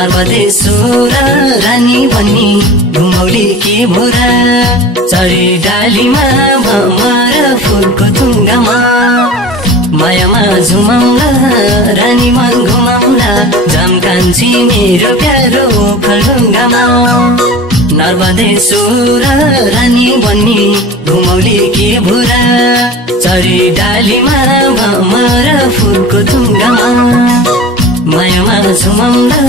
नर्बदेश्वर रानी बन्नी घुमौली के भोरा चरी डालीमा भमर फुलको थुङ्गामा मायामा झुमाउला रानी मन घुमाउला झम्कान्छी मेरो प्यारो खलढुङ्गामा नर्बदेश्वर रानी बन्नी घुमौली के भोरा चरी डालीमा भमर फुलको थुङ्गामा मायामा झुमाउला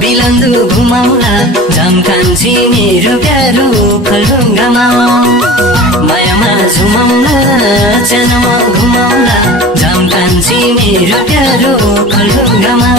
बिलन्दु घुमाउला झम्कान्छी मेरो प्यारो खलढुङ्गामा मायामा झुमाउला च्यानमा घुमाउला झम्कान्छी मेरो प्यारो खलढुङ्गामा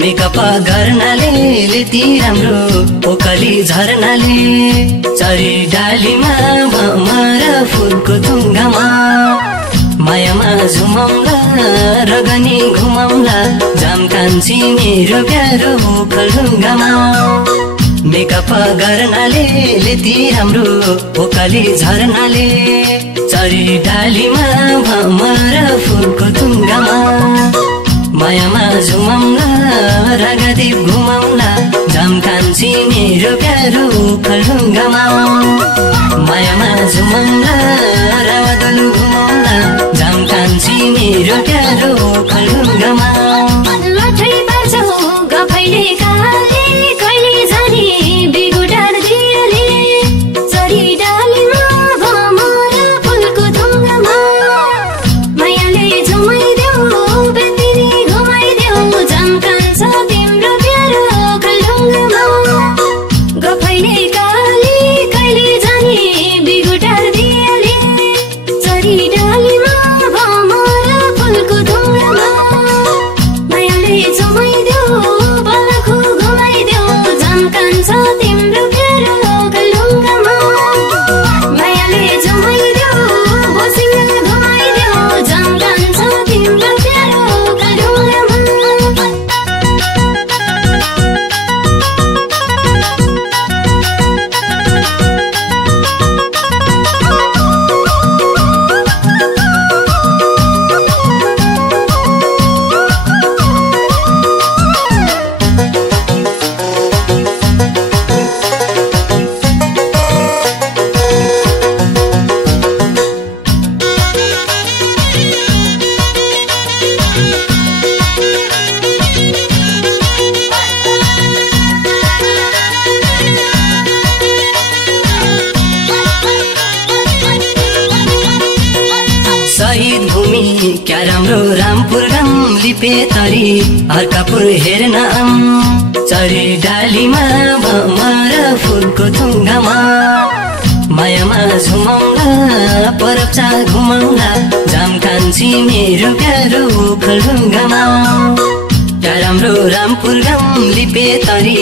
मेकअप गर्नाले लेती राम्रो ओकली झर्नाले चरी डालीमा भमर फुलको थुङ्गामा मायामा झुमाउला रगनी घुमाउला झम्कान्छी मेरो प्यारो खलढुङ्गामा मेकअप गर्नाले लेती राम्रो ओकली झर्नाले चरी डालीमा भमर फुलको थुङ्गामा मायामा झुमाउला रगदीप घुमाउला झम्कान्छी मेरो प्यारो खलढुङ्गामा मायामा झुमाउला रावदलु घुमाउला झम्कान्छी मेरो प्यारो खलढुङ्गामा लठै पर्छ गफैले काले कहिले जाने बिगुटार दिएले चरी डालीमा भमर फुलको थुङ्गामा मायाले झुमाइदेऊ झम्कान्छ तिम्रो प्यारो खलढुङ्गामा गफैले काली कहिले जाने बिगुटार दिएले चरी डालीमा भमर फुलको थुङ्गामा मायाले झुमाइदेऊ बलखु घुमाइदेऊ झम्कान्छ तिम्रो प्यारो खलढुङ्गामा मायाले झुमाइदेऊ बसिङ घुमाइदेऊ झम्कान्छ तिम्रो प्यारो खलढुङ्गामा शहीद भूमि क्या राम्रो रामपुर गाम लिपे तरी अर्कापुर हेर्न चरी डालीमा भमर फुलको थुङ्गामा मायामा झुमाउला परप्चा घुमाउला झम्कान्छी मेरो प्यारो खलढुङ्गामा क्या राम्रो रामपुर गाम लिपे तरी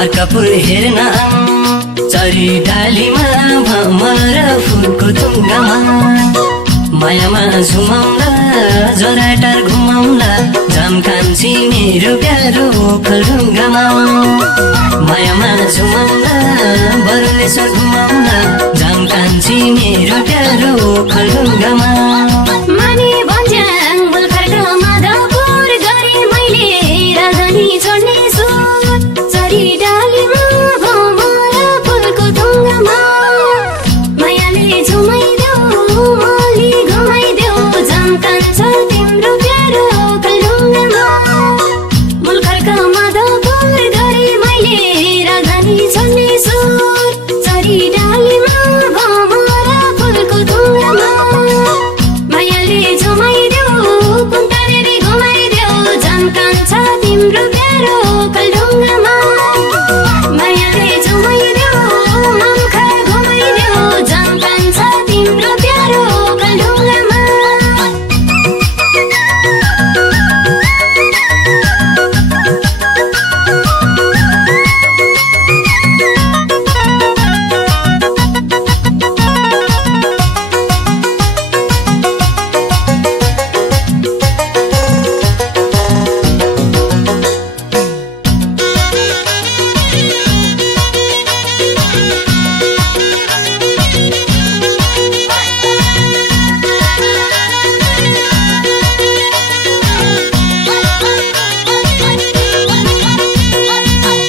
अर्कापुर हेर्न चरी डालीमा भमर फुलको थुङ्गामा मायामा झुमाउला जोराटार घुमाउला झम्कान्छी मेरो प्यारो ओखलढुङ्गामा मायामा झुमाउला बरुलेश्वर घुमाउला झम्कान्छी मेरो प्यारो ओखलढुङ्गामा माने भन्ज्याङ मुलखर्क माधवपुर गरे मैले राजधानी छोड्ने सोच चरी डालीमा भमर फुलको थुङ्गामा मायाले झुमाइदेऊ मली घुमाइदेऊ झम्कान्छ तिम्रो प्यारो ओखलढुङ्गामा मुलखर्क माधवपुर गरे मैले राजधानी छोड्ने सोच चरी डालीमा भमर फुलको थुङ्गामा मायाले झुमाइदेऊ कुन्तारेरी घुमाइदेऊ झम्कान्छ तिम्रो प्यारो ओखलढुङ्गामा मायाले झुमाइदेऊ मुलखा घुमाइदेऊ झम्कान्छ तिम्रो प्यारो ओखलढुङ्गामा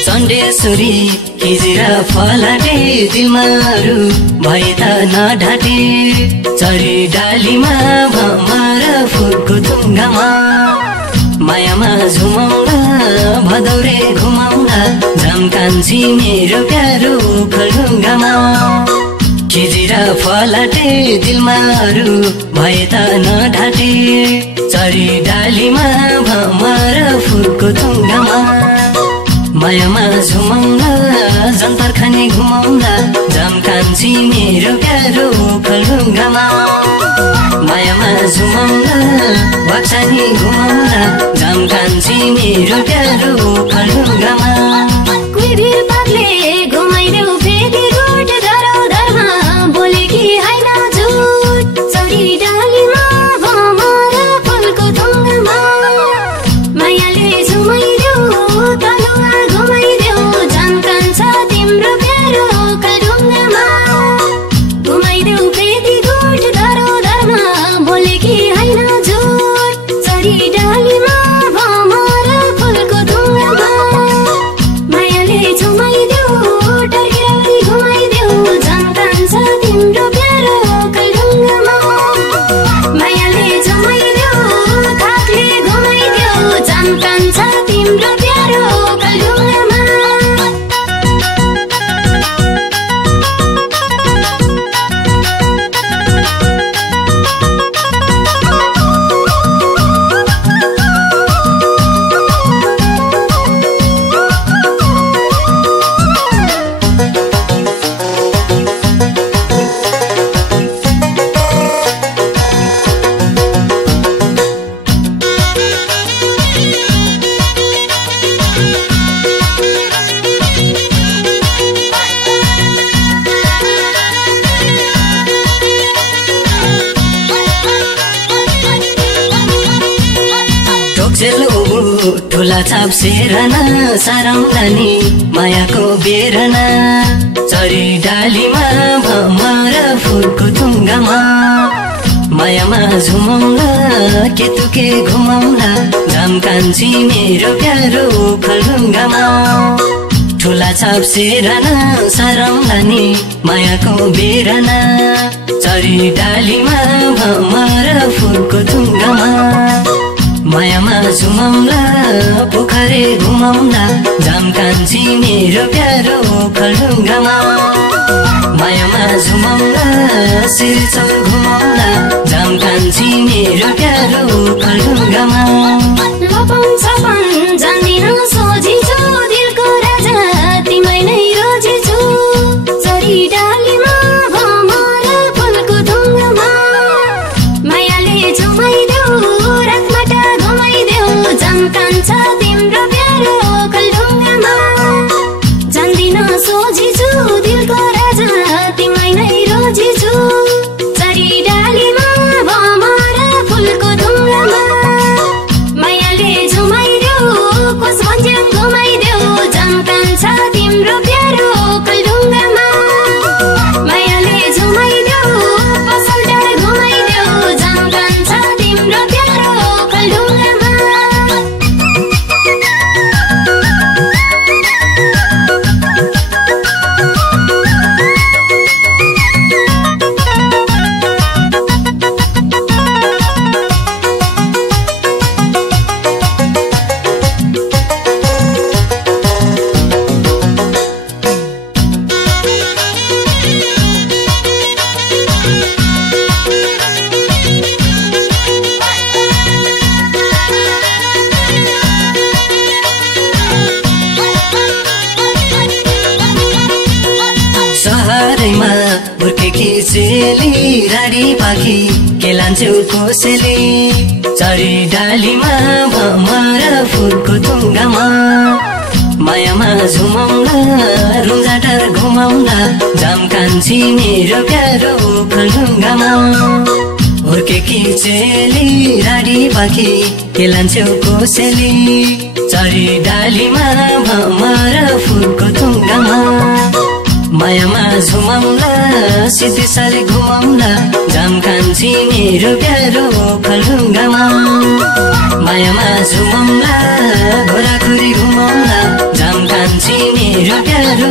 चण्डेश्वरी खिजेर फलाटे दिलमाहरू भए त नढाटे चरी डालीमा भमर फुलको थुङ्गामा मायामा झुमाउला भदौरे घुमाउला झम्कान्छी मेरो प्यारो ओखलढुङ्गामा खिजेर फलाटे दिलमाहरू भए त नढाटे चरी डालीमा भमर फुलको थुङ्गामा मायामा झुमाउला जन्तर खाने घुमाउला झम्कान्छी मेरो प्यारो ओखलढुङ्गामा मायामा झुमाउला वाक्सानी घुमाउला झम्कान्छी मेरो प्यारो ओखलढुङ्गामा कुहिर पातले घुमाइदेऊ फेरि गोठ धरोधरमा बोले कि होइन झुट चरी डालीमा भमर फुलको थुङ्गामा मायाले झुमाइदेऊ तलुवा घुमाइदेऊ झम्कान्छ तिम्रो प्यारो ओखलढुङ्गामा घुमाइदेऊ फेरि गोठ धरोधरमा बोले कि होइन झुट चरी डालीमा भमर फुलको थुङ्गामा मायाले झुमाइदेऊ टर्केरी घुमाइदेऊ झम्कान्छ तिम्रो प्यारो ओखलढुङ्गामा मायाले झुमाइदेऊ थाक्ले घुमाइदेऊ झम्कान्छ तिम्रो प्यारो ओखलढुङ्गामा ठुला छाप सेरना सारौँला नि मायाको बेरना चरी डालीमा भमर फुलको थुङ्गामा मायामा झुमाउला केतुके घुमाउला झम्कान्छी मेरो प्यारो ओखलढुङ्गामा ठुला छाप सेरना सारौँला नि मायाको बेरना चरी डालीमा भमर फुलको थुङ्गामा मायामा झुमाउला पोखरे घुमाउला झम्कान्छी मेरो प्यारो ओखलढुङ्गामा मायामा झुमाउला सिरचौर घुमाउला झम्कान्छी मेरो प्यारो ओखलढुङ्गामा लपन छपन जान्दिन सोझिछु दिलको राजा तिमै नै रोजिछु चरी डालीमा भमर फुलको थुङ्गामा मायाले झुमाइदेऊ रातमाटा घुमाइदेऊ झम्कान्छ तिम्रो प्यारो ओखलढुङ्गामा जान्दिन सोझिछु दिलको राजा तिमै नै रोजिछु चरी डालीमा भमर फुलको थुङ्गामा राडी पाखी के लान्छौ कोसेली चरी डालीमा भमरा फुलको थुङ्गामा मायामा झुमाउला रुजाटा घुमाउला जाम कान्छी मेरो प्यारो खलढुङ्गामा हुर्केकी चेली राडी पाखी के लान्छौ कोसेली चरी डालीमा भमरा फुलको थुङ्गामा मायामा झुमाउला सिद्धिसाले घुमाउला जाम कान्छी मेरो प्यारो खलढुङ्गामा मायामा झुमाउला घोराखुरी घुमाउला जाम कान्छी मेरो प्यारो